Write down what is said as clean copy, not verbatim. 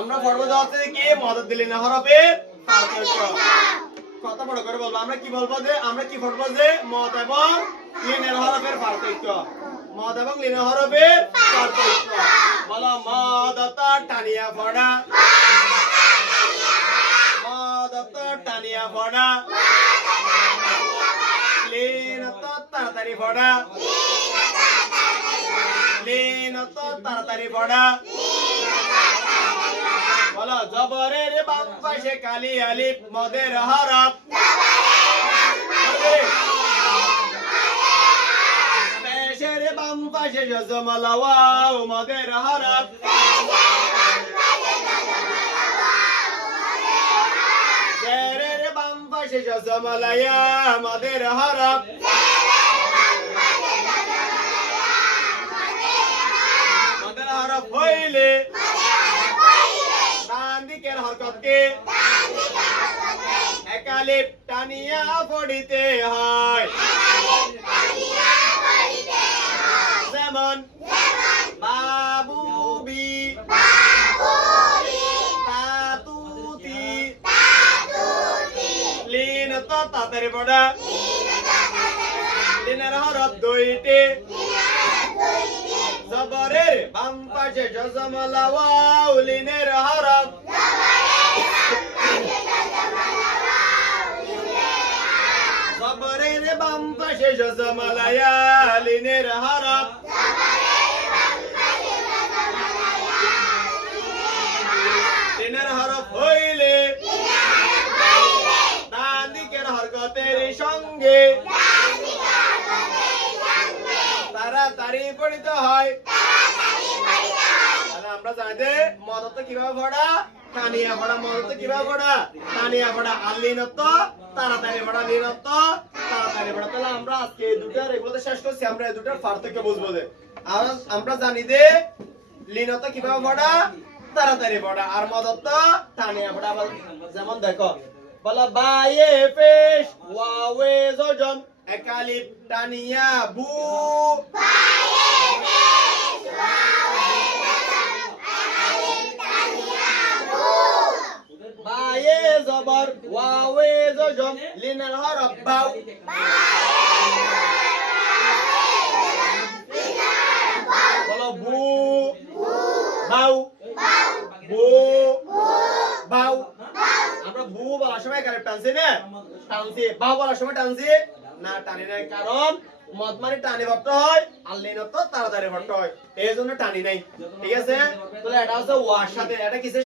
আমরা পড়বো হচ্ছে কি মদদ দিলে না হরফের পার্থক্য। কত বড় করে বলবো আমরা কি বলবো যে আমরা কি পড়বো যে মদ এবং লিনের হরফের পার্থক্য। মদ এবং লিনের হরফের পার্থক্য বলো মদ তো টানিয়া পড়া, মদ তো টানিয়া পড়া, লিন তো তাড়াতাড়ি পড়া, লিন তো তাড়াতাড়ি পড়া। বলো জবরের বাম পাশে কালি আলিফ মদের হরফ, পেশের বাম পাশে জজমাল ওয়াও মদের হরফ, জেরের বাম পাশে জজমাল ইয়া মদের হরফ, মদের হরফ হইলে দিকের হরকতকে একালিপ টানিয়া পড়িতে হয়। যেমন বাবুবি, তাতুতি, লিন তো তাড়াতাড়ি পড়া, লিনের হরফ দুইটি, জবরের বাম পাশে জজমাল ওয়াও লিনের হরফ, জবরের বাম পাশে জজমাল ইয়া লিনের হরফ, লিনের হরফ হইলে ডান দিকের হরকতের সঙ্গে তাড়াতাড়ি পড়িতে হয়। আমরা জানি যে মদত কিভাবে পড়া, টানিয়া পড়া, মদত কিভাবে পড়া, টানিয়া পড়া, আর লিনত তাড়াতাড়ি পড়া, লিনত তাড়াতাড়ি পড়া। তাহলে আমরা আজকে এই দুটার এগুলোতে শেষ করছি। আমরা এই দুটার পার্থক্য বুঝবো যে আমরা জানি যে লিনত কিভাবে পড়া, তাড়াতাড়ি পড়া, আর মদত টানিয়া পড়া। যেমন দেখো বলো বায়ে পেশ ওয়াওয়ে জজম একালিফ টানিয়া বু, বায়ে জবর ওয়াওয়ে জজম লিনের হরফ বাউ, বলো বু বাউ, বু বাউ। আমরা বু বলার সময় একালিফ টানছি না, টানছি, বাউ বলার সময় টানছি না, টানি নাই, কারণ মদ মানে টানি ভাবতে হয় আর লিনত তাড়াতাড়ি ভাবতে হয়, এই জন্য টানি নাই। ঠিক আছে, তাহলে এটা হচ্ছে ওয়ার সাথে, এটা কিসের